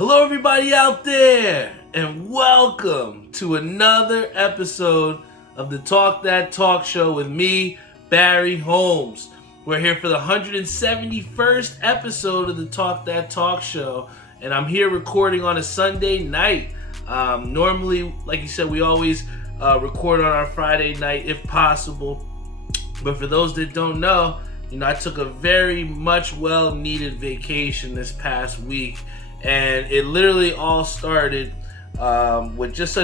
Hello everybody out there, and welcome to another episode of the Talk That Talk Show with me, Barry Holmes. We're here for the 171st episode of the Talk That Talk Show, and I'm here recording on a Sunday night. Normally, like you said, we always record on our Friday night if possible, but for those that don't know, I took a very much well-needed vacation this past week. And it literally all started with just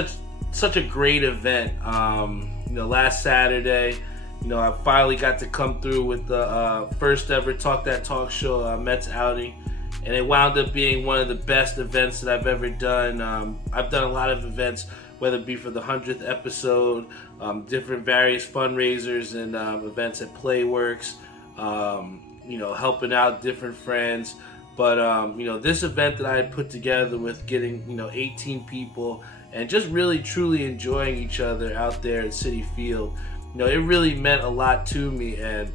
such a great event. Last Saturday, I finally got to come through with the first ever Talk That Talk Show Mets outing, and it wound up being one of the best events that I've ever done. I've done a lot of events, whether it be for the 100th episode, different various fundraisers and events at Playworks, helping out different friends. But, this event that I had put together with getting, 18 people and just really truly enjoying each other out there at Citi Field, it really meant a lot to me and,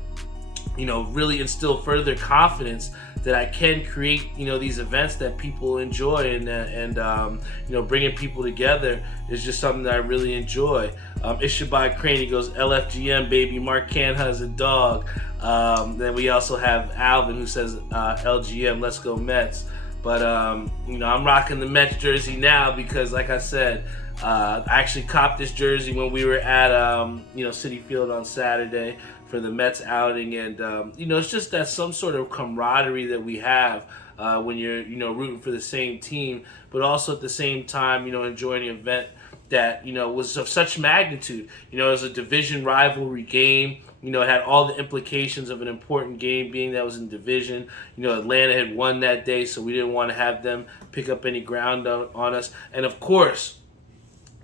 really instilled further confidence that I can create, these events that people enjoy and bringing people together is just something that I really enjoy. Ishabai Crane, he goes, LFGM, baby. Mark Canha has a dog. Then we also have Alvin who says LGM, let's go Mets. But, I'm rocking the Mets jersey now because, like I said, I actually copped this jersey when we were at, Citi Field on Saturday for the Mets outing. And, it's just that some sort of camaraderie that we have when you're, rooting for the same team, but also at the same time, enjoying an event that, was of such magnitude. It was a division rivalry game. It had all the implications of an important game being that was in division. Atlanta had won that day, so we didn't want to have them pick up any ground on us. And, of course,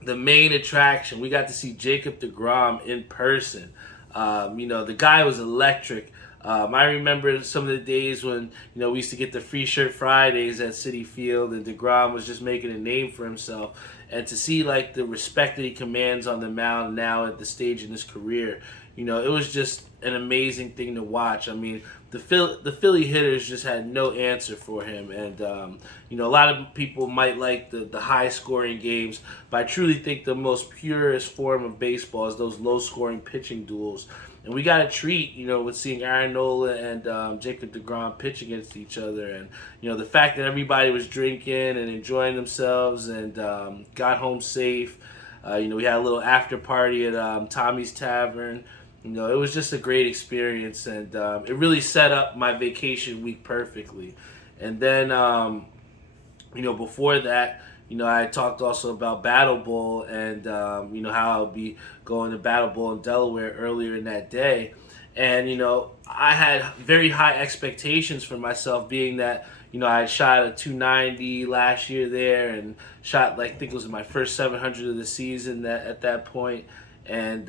the main attraction, we got to see Jacob deGrom in person. The guy was electric. I remember some of the days when, we used to get the free shirt Fridays at Citi Field and deGrom was just making a name for himself. And to see, the respect that he commands on the mound now at the stage in his career, it was just an amazing thing to watch. I mean, the Philly hitters just had no answer for him. And, a lot of people might like the high-scoring games, but I truly think the most purest form of baseball is those low-scoring pitching duels. And we got a treat, with seeing Aaron Nola and Jacob deGrom pitch against each other. And, the fact that everybody was drinking and enjoying themselves and got home safe. We had a little after party at Tommy's Tavern. It was just a great experience, and it really set up my vacation week perfectly. And then, before that, I talked also about BattleBowl and, how I would be going to BattleBowl in Delaware earlier in that day. And, I had very high expectations for myself, being that, I had shot a 290 last year there and shot, I think it was my first 700 of the season at that point. And,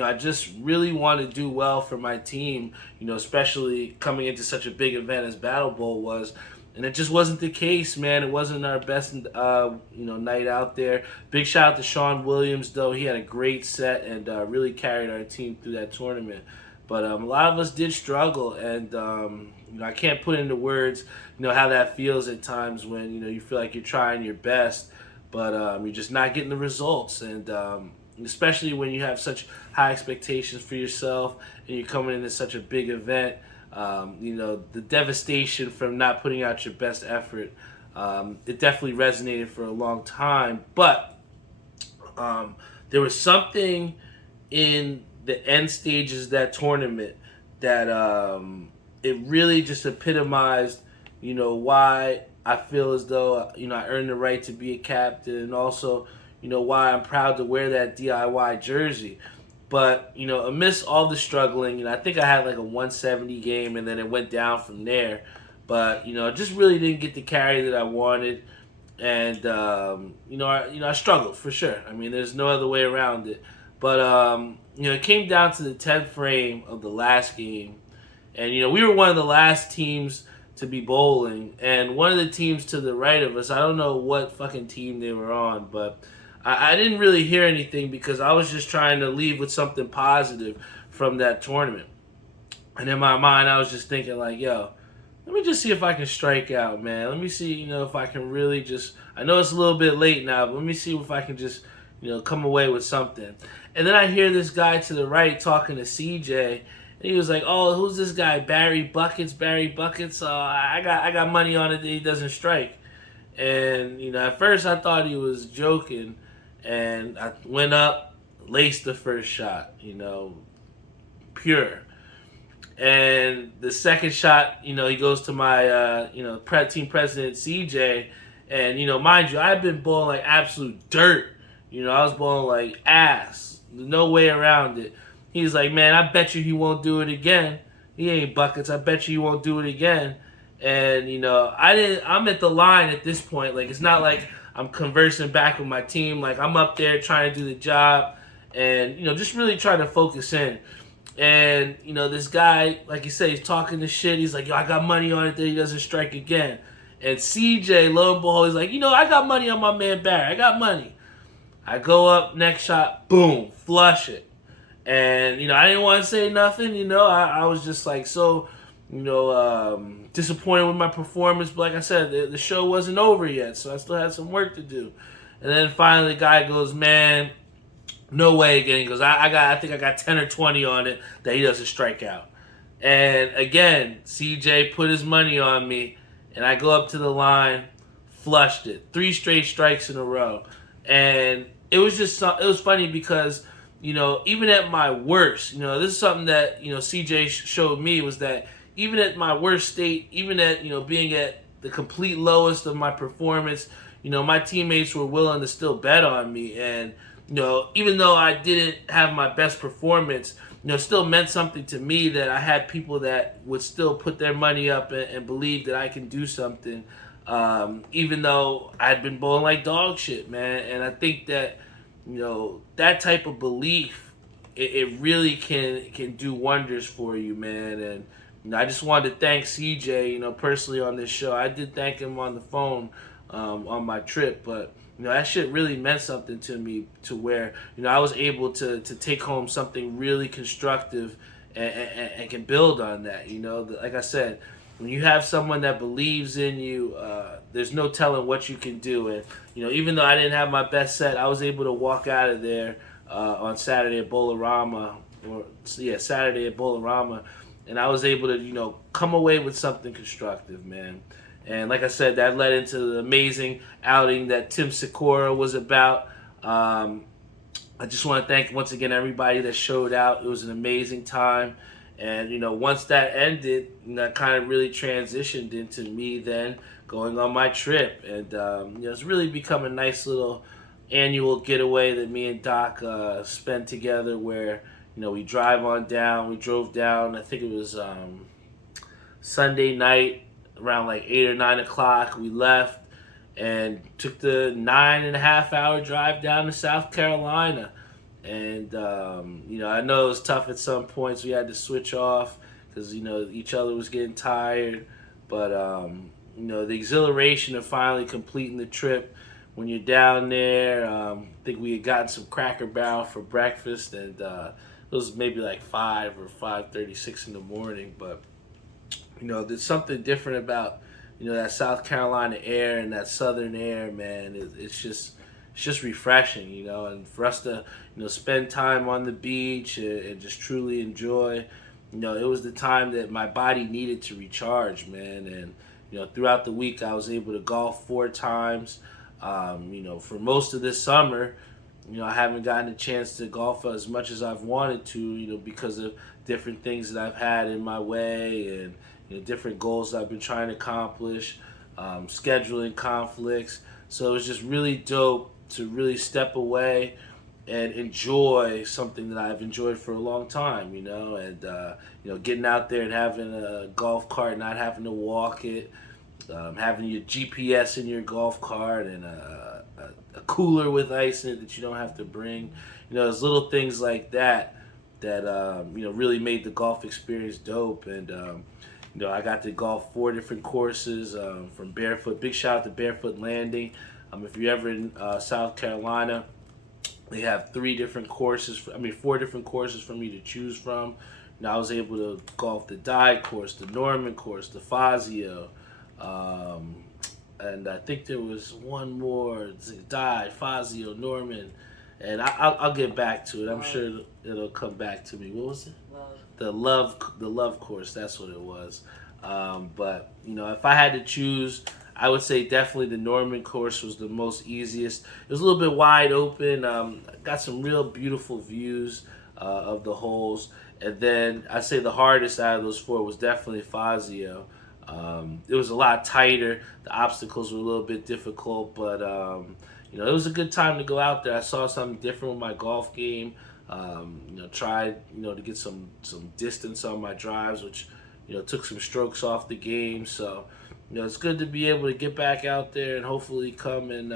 I just really want to do well for my team, especially coming into such a big event as BattleBowl was. And it just wasn't the case, man. It wasn't our best, night out there. Big shout out to Sean Williams, though. He had a great set and really carried our team through that tournament. But a lot of us did struggle, and I can't put into words, how that feels at times when you feel like you're trying your best, but you're just not getting the results. And especially when you have such high expectations for yourself and you're coming into such a big event. The devastation from not putting out your best effort, it definitely resonated for a long time. But there was something in the end stages of that tournament that it really just epitomized, why I feel as though, I earned the right to be a captain, and also, why I'm proud to wear that DIY jersey. But, amidst all the struggling, I think I had a 170 game, and then it went down from there. But, just really didn't get the carry that I wanted. And, I struggled for sure. I mean, there's no other way around it. But, it came down to the 10th frame of the last game. And, we were one of the last teams to be bowling. And one of the teams to the right of us, I don't know what fucking team they were on, but I didn't really hear anything because I was just trying to leave with something positive from that tournament. And in my mind, I was just thinking yo, let me just see if I can strike out, man. Let me see, if I can really just. I know it's a little bit late now, but let me see if I can just, come away with something. And then I hear this guy to the right talking to CJ, and he was like, "Oh, who's this guy? Barry Buckets. Barry Buckets. I got money on it that he doesn't strike." And at first I thought he was joking, and I went up, laced the first shot, pure. And the second shot, he goes to my, team president CJ, and mind you, I've been bowling like absolute dirt. I was bowling like ass, no way around it. He's like, "Man, I bet you he won't do it again. He ain't buckets. I bet you he won't do it again." And I'm at the line at this point. Like, it's not like I'm conversing back with my team. Like, I'm up there trying to do the job, and just really trying to focus in. And, this guy, like you say, he's talking this shit. He's like, "Yo, I got money on it that he doesn't strike again." And CJ, lo and behold, he's like, "I got money on my man Barry. I got money." I go up, next shot, boom, flush it. And, I didn't want to say nothing. I was just like so, disappointed with my performance. But like I said, the show wasn't over yet, so I still had some work to do. And then finally the guy goes, "Man, no way again." He goes, I think I got 10 or 20 on it that he doesn't strike out. And again, CJ put his money on me, and I go up to the line, flushed it. 3 straight strikes in a row. And it was funny because, even at my worst, this is something that, CJ showed me, was that even at my worst state, even at, being at the complete lowest of my performance, my teammates were willing to still bet on me. And even though I didn't have my best performance, it still meant something to me that I had people that would still put their money up and believe that I can do something, even though I'd been bowling like dog shit, man. And I think that, that type of belief, it really can do wonders for you, man. And I just wanted to thank CJ, personally on this show. I did thank him on the phone on my trip, but that shit really meant something to me, to where I was able to take home something really constructive and can build on that. Like I said, when you have someone that believes in you, there's no telling what you can do. And even though I didn't have my best set, I was able to walk out of there on Saturday at Bowl-O-Rama, Saturday at Bowl-O-Rama, and I was able to come away with something constructive, man. And like I said, that led into the amazing outing that Tim Sikora was about. I just want to thank once again everybody that showed out. It was an amazing time. And, once that ended, that kind of really transitioned into me then going on my trip. And, it's really become a nice little annual getaway that me and Doc spent together where, we drove down, I think it was Sunday night, around like 8 or 9 o'clock. We left and took the 9.5 hour drive down to South Carolina. And, I know it was tough at some points. We had to switch off because, each other was getting tired. But, the exhilaration of finally completing the trip when you're down there. I think we had gotten some Cracker Barrel for breakfast, and it was maybe like 5 or 5:36 in the morning. But, there's something different about, that South Carolina air and that Southern air, man. It's just refreshing, and for us to, spend time on the beach and just truly enjoy, it was the time that my body needed to recharge, man. And, throughout the week, I was able to golf 4 times. For most of this summer, I haven't gotten a chance to golf as much as I've wanted to, because of different things that I've had in my way and, different goals that I've been trying to accomplish, scheduling conflicts. So it was just really dope to really step away and enjoy something that I've enjoyed for a long time, and getting out there and having a golf cart, not having to walk it, having your GPS in your golf cart and a cooler with ice in it that you don't have to bring. There's little things like that really made the golf experience dope. And I got to golf 4 different courses from Barefoot. Big shout out to Barefoot Landing. If you're ever in South Carolina, they have 4 different courses for me to choose from. I was able to golf the Dye course, the Norman course, the Fazio, and I think there was one more, Dye, Fazio, Norman, and I'll get back to it. I'm sure it'll come back to me. What was it? The Love course. That's what it was. But if I had to choose, I would say definitely the Norman course was the most easiest. It was a little bit wide open. Got some real beautiful views of the holes. And then I'd say the hardest out of those four was definitely Fazio. It was a lot tighter. The obstacles were a little bit difficult, but it was a good time to go out there. I saw something different with my golf game. Tried to get some distance on my drives, which took some strokes off the game. So it's good to be able to get back out there and hopefully come and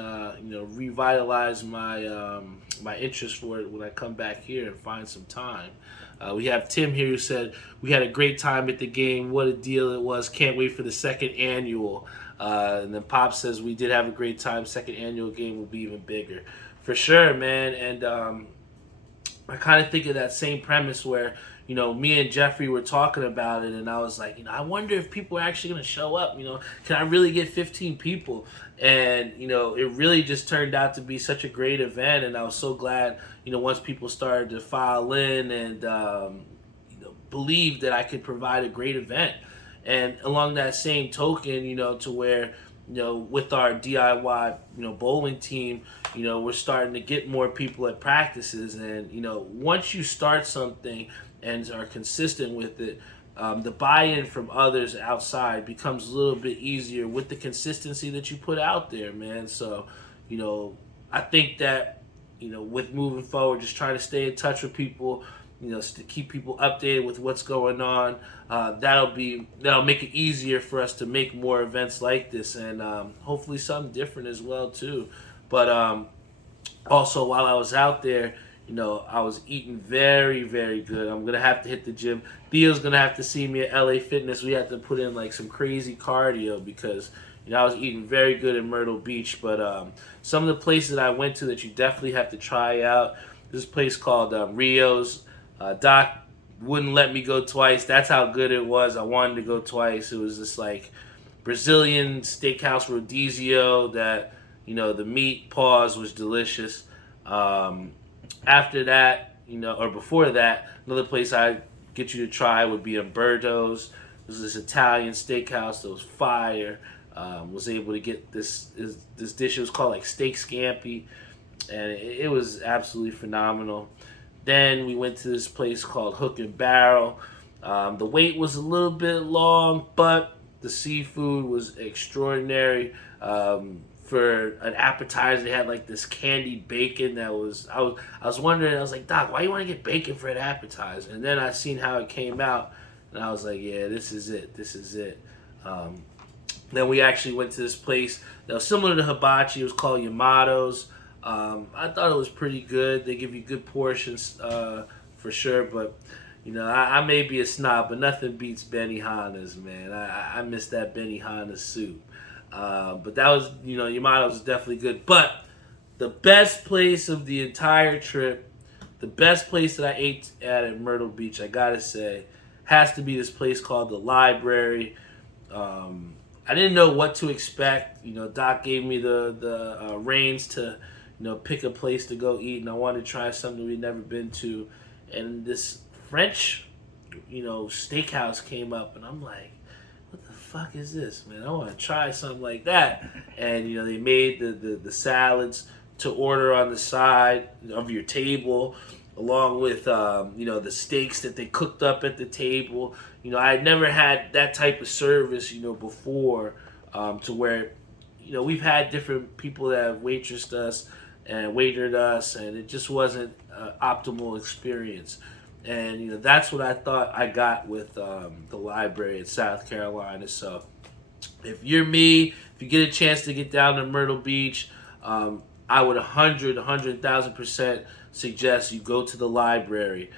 revitalize my my interest for it when I come back here and find some time. We have Tim here who said, we had a great time at the game. What a deal it was. Can't wait for the second annual. And then Pop says, we did have a great time. Second annual game will be even bigger. For sure, man. And I kind of think of that same premise where, me and Jeffrey were talking about it, and I was like, I wonder if people are actually going to show up. Can I really get 15 people? And, it really just turned out to be such a great event, and I was so glad, once people started to file in and, believe that I could provide a great event. And along that same token, to where, with our DIY, bowling team, we're starting to get more people at practices. And, once you start something and are consistent with it, the buy-in from others outside becomes a little bit easier with the consistency that you put out there, man. So, I think that, with moving forward, just trying to stay in touch with people, to keep people updated with what's going on. That'll make it easier for us to make more events like this, and hopefully something different as well too. But also, while I was out there, I was eating very, very good. I'm gonna have to hit the gym. Theo's gonna have to see me at LA Fitness. We have to put in like some crazy cardio because I was eating very good in Myrtle Beach. But some of the places that I went to that you definitely have to try out. This place called Rio's. Doc wouldn't let me go twice. That's how good it was. I wanted to go twice. It was this like Brazilian steakhouse rodizio that, the meat pause was delicious. After that, or before that, another place I'd get you to try would be Umberto's. It was this Italian steakhouse that was fire. Was able to get this dish. It was called like steak scampi, and it was absolutely phenomenal. Then we went to this place called Hook and Barrel. The wait was a little bit long, but the seafood was extraordinary. For an appetizer, they had like this candied bacon that was. I was wondering. I was like, Doc, why you want to get bacon for an appetizer? And then I seen how it came out, and I was like, yeah, this is it. This is it. Then we actually went to this place that was similar to hibachi. It was called Yamato's. I thought it was pretty good. They give you good portions for sure, but I may be a snob, but nothing beats Benihana's, man. I miss that Benihana soup. But that was, Yamato's is definitely good. But the best place of the entire trip, the best place that I ate at Myrtle Beach, I gotta say, has to be this place called the Library. I didn't know what to expect. Doc gave me the reins to pick a place to go eat, and I wanted to try something we'd never been to. And this French, steakhouse came up, and I'm like, what the fuck is this, man? I want to try something like that. And, they made the salads to order on the side of your table, along with, the steaks that they cooked up at the table. I had never had that type of service, before, to where, we've had different people that have waitressed us and waitered us, and it just wasn't an optimal experience. And that's what I thought I got with the Library in South Carolina. So if you're me, if you get a chance to get down to Myrtle Beach, I would 100,000% suggest you go to the Library.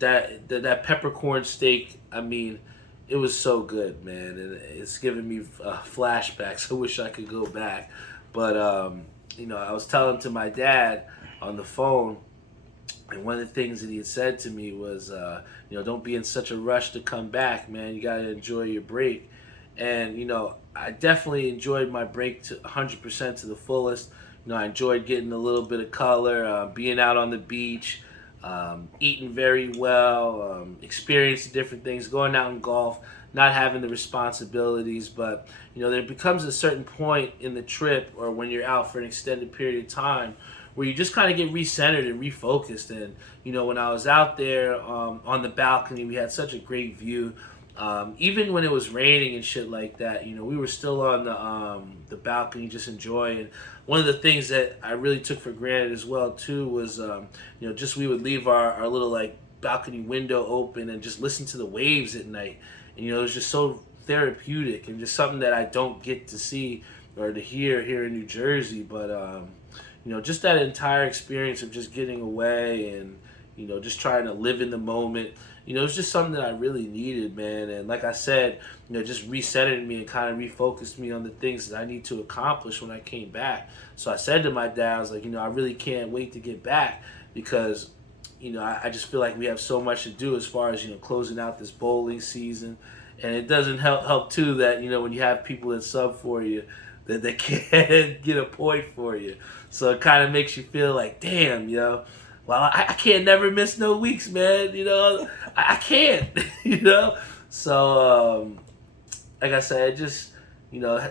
That peppercorn steak, I mean, it was so good, man, and it's giving me flashbacks. I wish I could go back, but I was telling to my dad on the phone And one of the things that he had said to me was, don't be in such a rush to come back, man. You got to enjoy your break. And, I definitely enjoyed my break to 100% to the fullest. I enjoyed getting a little bit of color, being out on the beach, eating very well, experiencing different things, going out and golf, not having the responsibilities. But, there becomes a certain point in the trip or when you're out for an extended period of time where you just kind of get recentered and refocused. And, when I was out there on the balcony, we had such a great view. Even when it was raining and shit like that, we were still on the balcony just enjoying. One of the things that I really took for granted as well too was, just we would leave our little like balcony window open and just listen to the waves at night. And it was just so therapeutic and just something that I don't get to see or to hear here in New Jersey. But just that entire experience of just getting away and just trying to live in the moment. It's just something that I really needed, man. And like I said, just resetting me and kind of refocused me on the things that I need to accomplish when I came back. So I said to my dad, I was like, I really can't wait to get back because, I just feel like we have so much to do as far as, closing out this bowling season. And it doesn't help too that, when you have people that sub for you, that they can't get a point for you. So it kind of makes you feel like, damn, well, I can't never miss no weeks, man. I can't, So, like I said, just,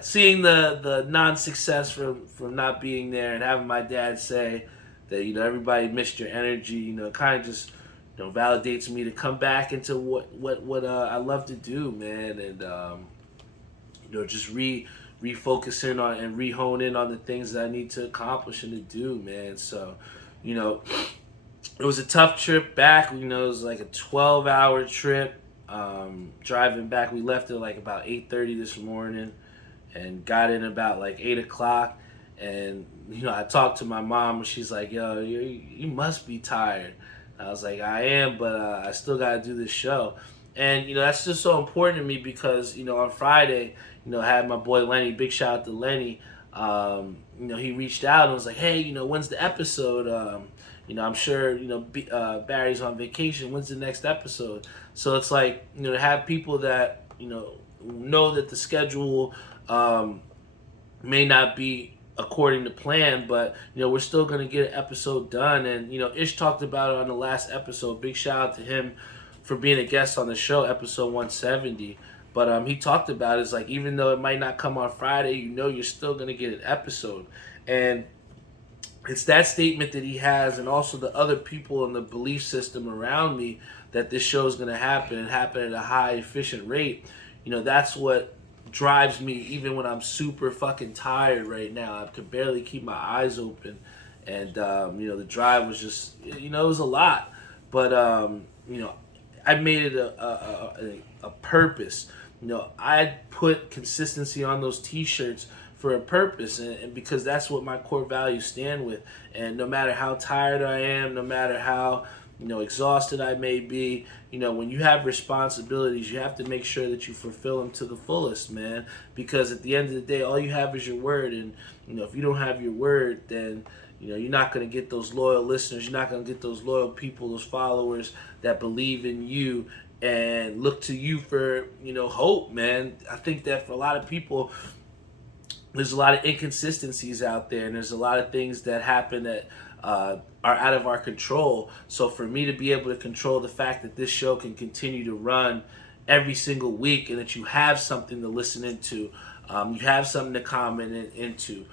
seeing the non-success from not being there and having my dad say that, everybody missed your energy, kind of just, validates me to come back into what I love to do, man. And, just refocusing on and re-hone in on the things that I need to accomplish and to do, man. So, it was a tough trip back. It was like a 12-hour trip. Driving back, we left at like about 8:30 this morning and got in about like 8 o'clock. And, I talked to my mom and she's like, yo, you must be tired. I was like, I am, but I still got to do this show. And, that's just so important to me because, on Friday, I had my boy Lenny, big shout out to Lenny. He reached out and was like, hey, when's the episode? I'm sure, Barry's on vacation. When's the next episode? So it's like, to have people that, know that the schedule may not be according to plan, but, we're still going to get an episode done. And, Ish talked about it on the last episode. Big shout out to him for being a guest on the show, episode 170. But he talked about it, it's like, even though it might not come on Friday, you're still going to get an episode. And it's that statement that he has and also the other people in the belief system around me that this show is going to happen and happen at a high, efficient rate. That's what drives me even when I'm super fucking tired right now. I could barely keep my eyes open. And, the drive was just, it was a lot. But, I made it a purpose. I put consistency on those T-shirts for a purpose and because that's what my core values stand with. And no matter how tired I am, no matter how exhausted I may be, when you have responsibilities, you have to make sure that you fulfill them to the fullest, man. Because at the end of the day, all you have is your word, and if you don't have your word, then you're not going to get those loyal listeners. You're not going to get those loyal people, those followers that believe in you and look to you for hope, man. I think that for a lot of people, there's a lot of inconsistencies out there, and there's a lot of things that happen that are out of our control. So for me to be able to control the fact that this show can continue to run every single week and that you have something to listen into, you have something to comment into,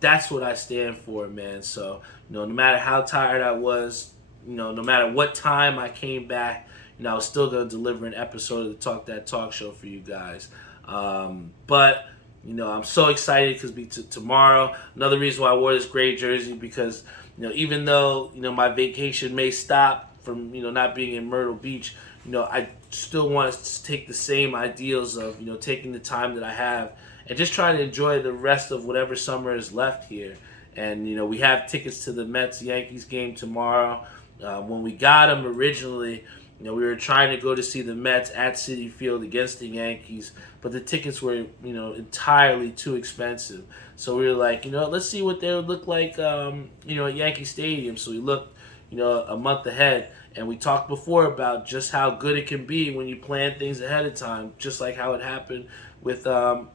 that's what I stand for, man. So, no matter how tired I was, no matter what time I came back, I was still going to deliver an episode of the Talk That Talk show for you guys. But I'm so excited because tomorrow, another reason why I wore this gray jersey, because, even though, my vacation may stop from, not being in Myrtle Beach, I still want to take the same ideals of, taking the time that I have and just trying to enjoy the rest of whatever summer is left here. And, we have tickets to the Mets-Yankees game tomorrow. When we got them originally, we were trying to go to see the Mets at Citi Field against the Yankees, but the tickets were, entirely too expensive. So we were like, let's see what they would look like, at Yankee Stadium. So we looked, a month ahead. And we talked before about just how good it can be when you plan things ahead of time, just like how it happened with the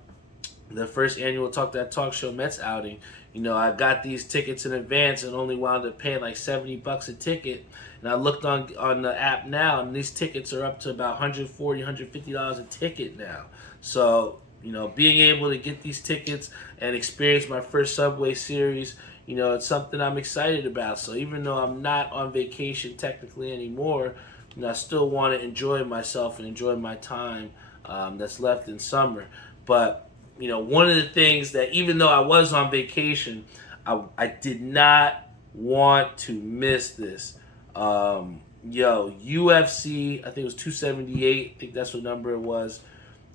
first annual Talk That Talk Show Mets outing. I got these tickets in advance and only wound up paying like $70 a ticket. And I looked on the app now, and these tickets are up to about $140, $150 a ticket now. So, being able to get these tickets and experience my first Subway Series, it's something I'm excited about. So even though I'm not on vacation technically anymore, I still want to enjoy myself and enjoy my time that's left in summer. But, one of the things that even though I was on vacation, I did not want to miss this. UFC, I think it was 278. I think that's what number it was.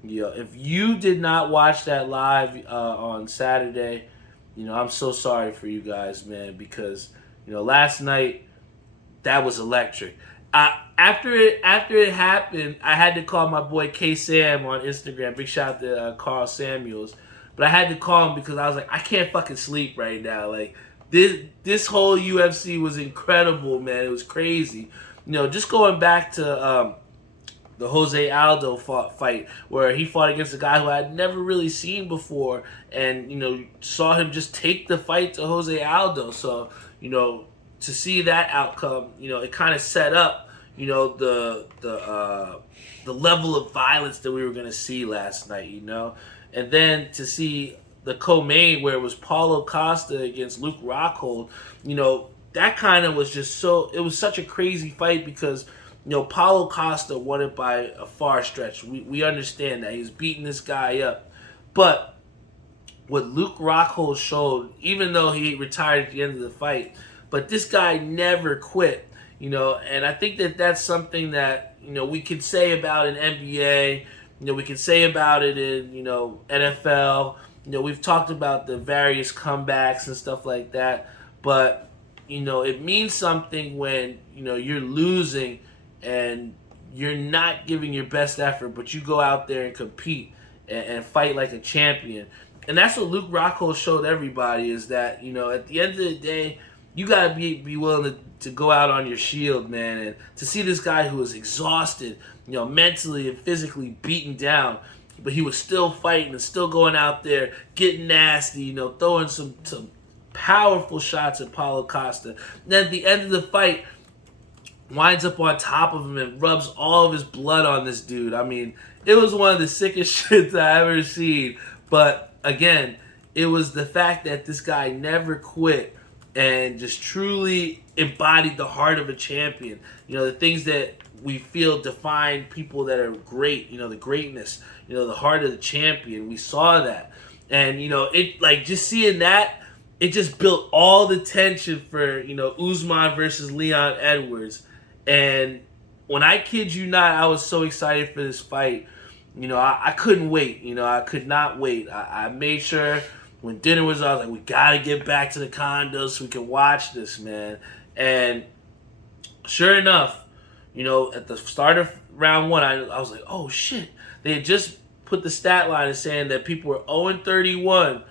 If you did not watch that live on Saturday, I'm so sorry for you guys, man, because last night that was electric. After it happened, I had to call my boy K Sam on Instagram. Big shout out to Carl Samuels, but I had to call him because I was like, I can't fucking sleep right now. Like this whole UFC was incredible, man. It was crazy. Just going back to the Jose Aldo fight, where he fought against a guy who I had never really seen before, and saw him just take the fight to Jose Aldo. So to see that outcome, it kind of set up the level of violence that we were going to see last night. And then to see the co-main where it was Paulo Costa against Luke Rockhold, that kind of was just it was such a crazy fight because Paulo Costa won it by a far stretch. We understand that. He was beating this guy up. But what Luke Rockhold showed, even though he retired at the end of the fight, but this guy never quit, and I think that that's something that, we can say about an NBA, we can say about it in, NFL. We've talked about the various comebacks and stuff like that, but, it means something when, you're losing and you're not giving your best effort, but you go out there and compete and fight like a champion. And that's what Luke Rockhold showed everybody, is that, at the end of the day, you got to be willing to go out on your shield, man. And to see this guy who was exhausted, mentally and physically beaten down, but he was still fighting and still going out there, getting nasty, throwing some powerful shots at Paulo Costa. And then at the end of the fight, winds up on top of him and rubs all of his blood on this dude. I mean, it was one of the sickest shits I've ever seen. But again, it was the fact that this guy never quit and just truly embodied the heart of a champion. The things that we feel define people that are great, the greatness, the heart of the champion. We saw that. And, it like just seeing that, it just built all the tension for, Usman versus Leon Edwards. And when I kid you not, I was so excited for this fight. I couldn't wait. I could not wait. I made sure when dinner was on, I was like, we got to get back to the condo so we can watch this, man. And sure enough, at the start of round one, I was like, oh, shit. They had just put the stat line as saying that people were 0-31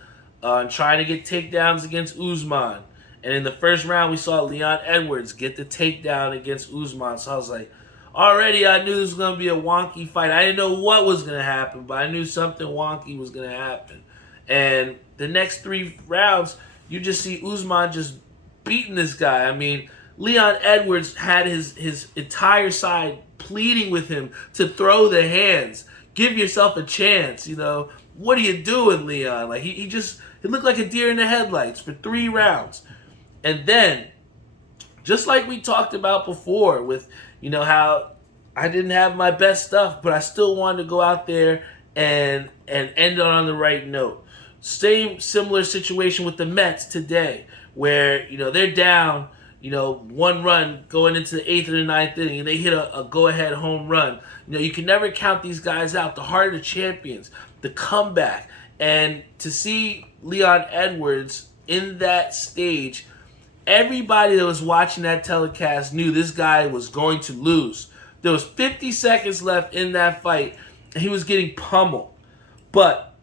trying to get takedowns against Usman. And in the first round, we saw Leon Edwards get the takedown against Usman. So I was like, already I knew this was going to be a wonky fight. I didn't know what was going to happen, but I knew something wonky was going to happen. And the next 3 rounds, you just see Usman just beating this guy. I mean, Leon Edwards had his entire side pleading with him to throw the hands. Give yourself a chance, What are you doing, Leon? Like, he looked like a deer in the headlights for 3 rounds. And then, just like we talked about before with, how I didn't have my best stuff, but I still wanted to go out there and end on the right note. Similar situation with the Mets today, where, they're down, 1 run going into the 8th or the 9th inning, and they hit a go-ahead home run. You can never count these guys out. The heart of the champions, the comeback. And to see Leon Edwards in that stage, everybody that was watching that telecast knew this guy was going to lose. There was 50 seconds left in that fight, and he was getting pummeled. But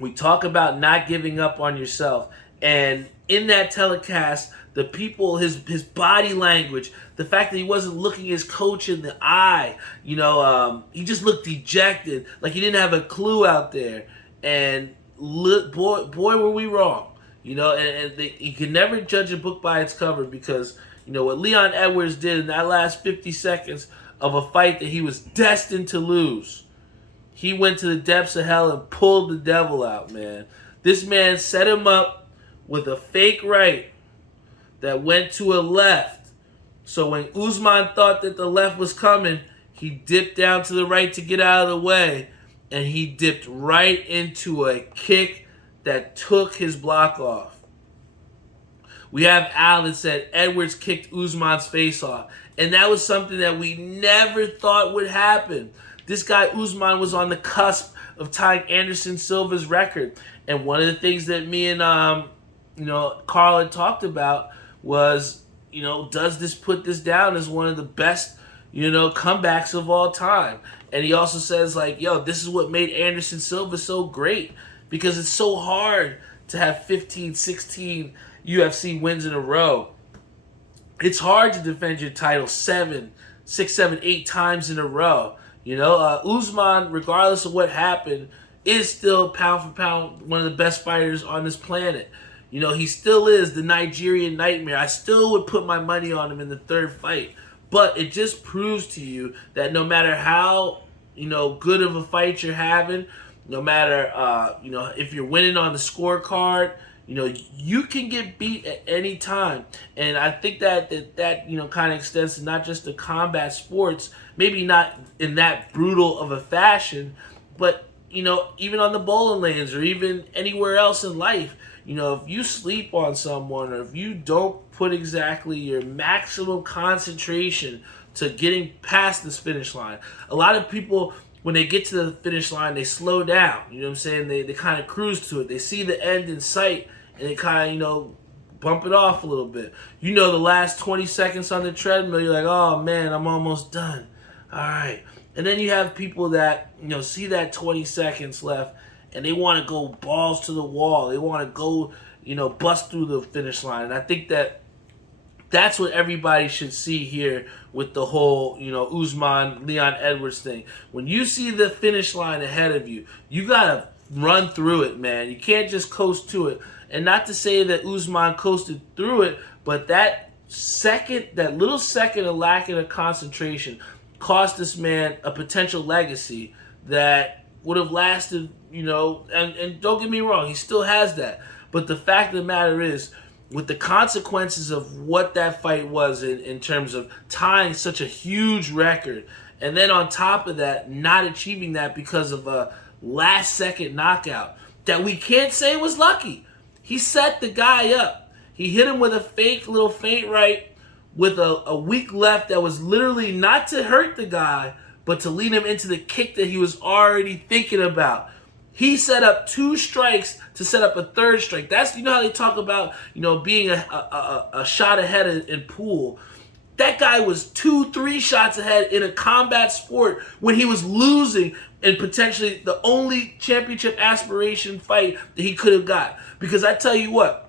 we talk about not giving up on yourself. And in that telecast, the people, his body language, the fact that he wasn't looking his coach in the eye, he just looked dejected, like he didn't have a clue out there. And boy, were we wrong. You can never judge a book by its cover, because what Leon Edwards did in that last 50 seconds of a fight that he was destined to lose. He went to the depths of hell and pulled the devil out, man. This man set him up with a fake right that went to a left. So when Usman thought that the left was coming, he dipped down to the right to get out of the way, and he dipped right into a kick that took his block off. We have Al that said Edwards kicked Usman's face off, and that was something that we never thought would happen. This guy Usman was on the cusp of tying Anderson Silva's record, and one of the things that me and Carl had talked about was, does this put this down as one of the best, comebacks of all time? And he also says, this is what made Anderson Silva so great, because it's so hard to have 15, 16 UFC wins in a row. It's hard to defend your title 6, 7, 8 times in a row. Usman, regardless of what happened, is still pound for pound one of the best fighters on this planet. He still is the Nigerian nightmare. I still would put my money on him in the third fight. But it just proves to you that no matter how, good of a fight you're having, no matter, if you're winning on the scorecard, you can get beat at any time. And I think that kind of extends to not just the combat sports, maybe not in that brutal of a fashion, but, even on the bowling lanes or even anywhere else in life. If you sleep on someone, or if you don't put exactly your maximum concentration to getting past this finish line, a lot of people, when they get to the finish line, they slow down. You know what I'm saying? They kind of cruise to it. They see the end in sight, and they kind of, bump it off a little bit. The last 20 seconds on the treadmill, you're like, oh, man, I'm almost done. All right. And then you have people that, see that 20 seconds left, and they want to go balls to the wall. They want to go, bust through the finish line. And I think that's what everybody should see here with the whole, Usman, Leon Edwards thing. When you see the finish line ahead of you, you got to run through it, man. You can't just coast to it. And not to say that Usman coasted through it, but that little second of lacking of concentration cost this man a potential legacy that would have lasted, and don't get me wrong, he still has that. But the fact of the matter is, with the consequences of what that fight was in terms of tying such a huge record, and then on top of that, not achieving that because of a last-second knockout that we can't say was lucky. He set the guy up. He hit him with a fake little feint right with a weak left that was literally not to hurt the guy, but to lead him into the kick that he was already thinking about. He set up 2 strikes to set up a 3rd strike. That's, how they talk about, being a shot ahead in pool. That guy was 2, 3 shots ahead in a combat sport when he was losing in potentially the only championship aspiration fight that he could have got. Because I tell you what,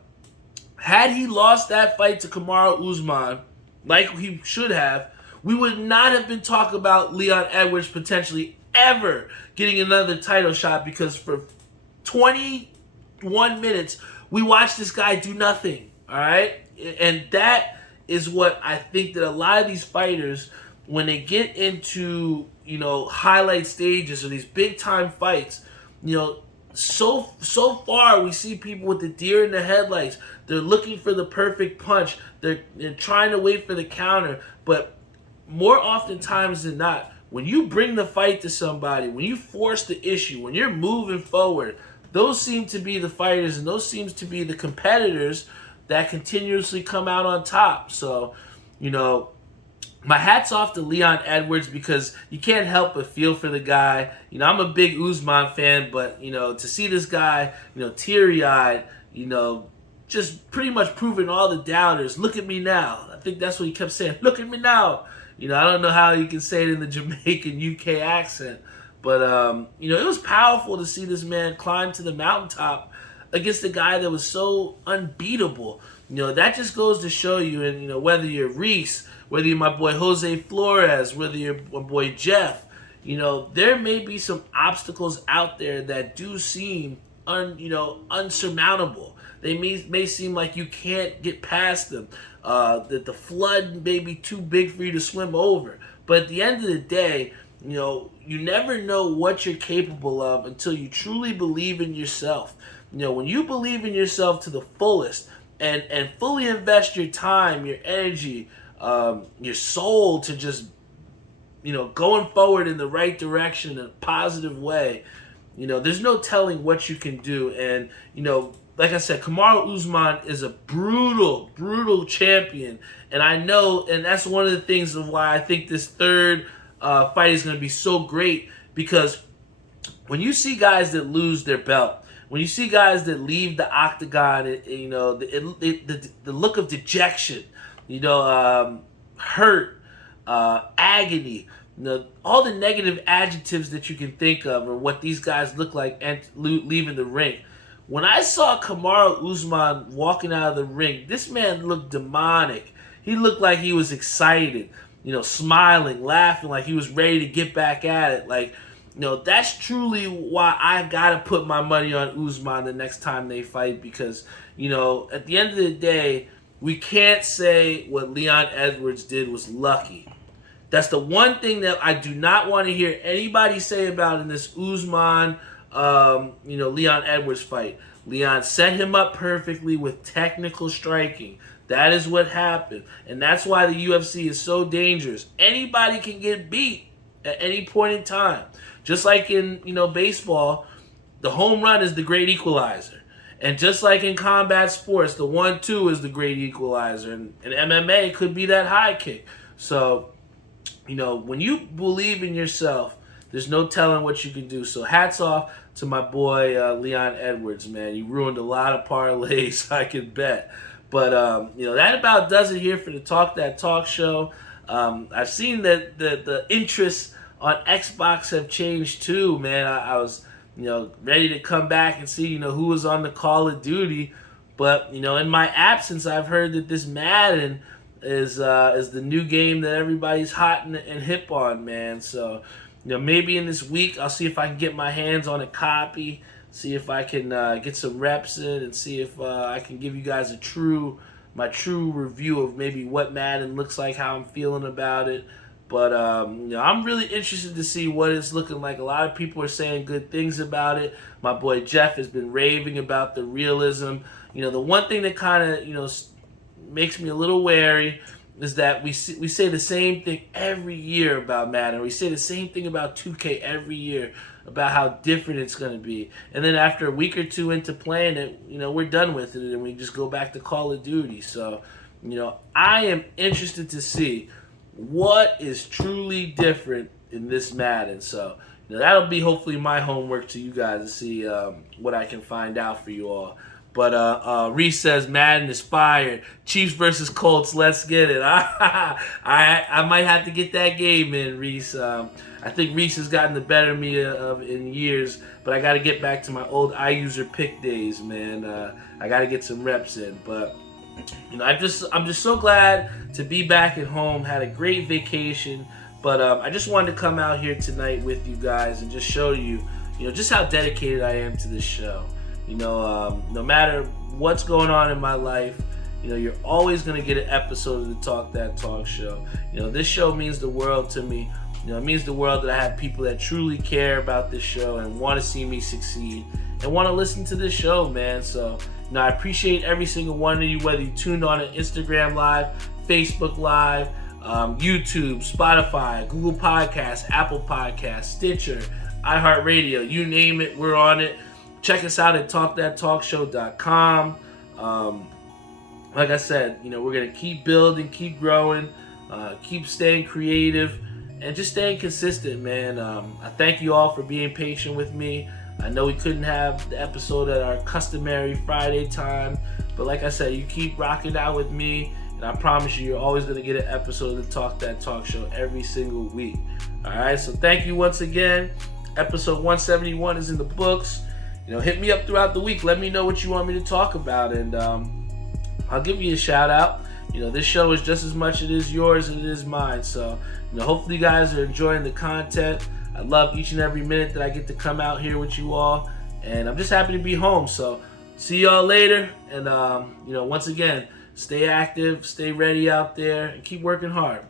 had he lost that fight to Kamaru Usman, like he should have, we would not have been talking about Leon Edwards potentially ever getting another title shot, because for 21 minutes, we watched this guy do nothing, all right? And that is what I think that a lot of these fighters, when they get into, highlight stages or these big-time fights, so far we see people with the deer in the headlights. They're looking for the perfect punch. They're trying to wait for the counter. But more oftentimes than not, when you bring the fight to somebody, when you force the issue, when you're moving forward, those seem to be the fighters, and those seems to be the competitors that continuously come out on top. So, my hat's off to Leon Edwards, because you can't help but feel for the guy. I'm a big Usman fan, but, to see this guy, teary-eyed, just pretty much proving all the doubters, look at me now. I think that's what he kept saying, look at me now. I don't know how you can say it in the Jamaican UK accent, but, it was powerful to see this man climb to the mountaintop against a guy that was so unbeatable. That just goes to show you, and whether you're Reese, whether you're my boy Jose Flores, whether you're my boy Jeff, there may be some obstacles out there that do seem unsurmountable. They may seem like you can't get past them. That the flood may be too big for you to swim over. But at the end of the day, you never know what you're capable of until you truly believe in yourself. When you believe in yourself to the fullest and fully invest your time, your energy, your soul to just, going forward in the right direction in a positive way, there's no telling what you can do. And, like I said, Kamaru Usman is a brutal, brutal champion. And I know, and that's one of the things of why I think this third fight is going to be so great, because when you see guys that lose their belt, when you see guys that leave the octagon, the look of dejection, hurt, agony, all the negative adjectives that you can think of, or what these guys look like and leaving the ring. When I saw Kamaru Usman walking out of the ring, this man looked demonic. He looked like he was excited, smiling, laughing, like he was ready to get back at it. Like, that's truly why I gotta put my money on Usman the next time they fight, because, at the end of the day, we can't say what Leon Edwards did was lucky. That's the one thing that I do not want to hear anybody say about in this Usman, Leon Edwards fight. Leon set him up perfectly with technical striking. That is what happened. And that's why the UFC is so dangerous. Anybody can get beat at any point in time. Just like in, baseball, the home run is the great equalizer. And just like in combat sports, the 1-2 is the great equalizer. And MMA could be that high kick. So, when you believe in yourself, there's no telling what you can do. So hats off to my boy Leon Edwards, man. You ruined a lot of parlays, I can bet. But, that about does it here for the Talk That Talk show. I've seen that the interests on Xbox have changed too, man. I was, ready to come back and see, who was on the Call of Duty. But, in my absence, I've heard that this Madden is the new game that everybody's hot and hip on, man. So, maybe in this week I'll see if I can get my hands on a copy, see if I can get some reps in, and see if I can give you guys my true review of maybe what Madden looks like, how I'm feeling about it. But I'm really interested to see what it's looking like. A lot of people are saying good things about it. My boy Jeff has been raving about the realism. The one thing that kind of makes me a little wary is that we say the same thing every year about Madden. We say the same thing about 2K every year about how different it's going to be. And then after a week or two into playing it, we're done with it and we just go back to Call of Duty. So, I am interested to see what is truly different in this Madden. So, that'll be hopefully my homework to you guys to see what I can find out for you all. But Reese says Madden is fired. Chiefs versus Colts. Let's get it. I might have to get that game in, Reese. I think Reese has gotten the better of me in years, but I got to get back to my old iUser pick days, man. I got to get some reps in. But I'm just so glad to be back at home. Had a great vacation, but I just wanted to come out here tonight with you guys and just show you, just how dedicated I am to this show. No matter what's going on in my life, you're always going to get an episode of the Talk That Talk show. This show means the world to me. It means the world that I have people that truly care about this show and want to see me succeed and want to listen to this show, man. So, I appreciate every single one of you, whether you tuned on at Instagram Live, Facebook Live, YouTube, Spotify, Google Podcasts, Apple Podcasts, Stitcher, iHeartRadio, you name it, we're on it. Check us out at talkthattalkshow.com. Like I said, we're going to keep building, keep growing, keep staying creative, and just staying consistent, man. I thank you all for being patient with me. I know we couldn't have the episode at our customary Friday time, but like I said, you keep rocking out with me, and I promise you're always going to get an episode of the Talk That Talk show every single week. All right, so thank you once again. Episode 171 is in the books. hit me up throughout the week. Let me know what you want me to talk about, and I'll give you a shout out. This show is just as much it is yours as it is mine. So, hopefully you guys are enjoying the content. I love each and every minute that I get to come out here with you all, and I'm just happy to be home. So, see y'all later, and once again, stay active, stay ready out there, and keep working hard.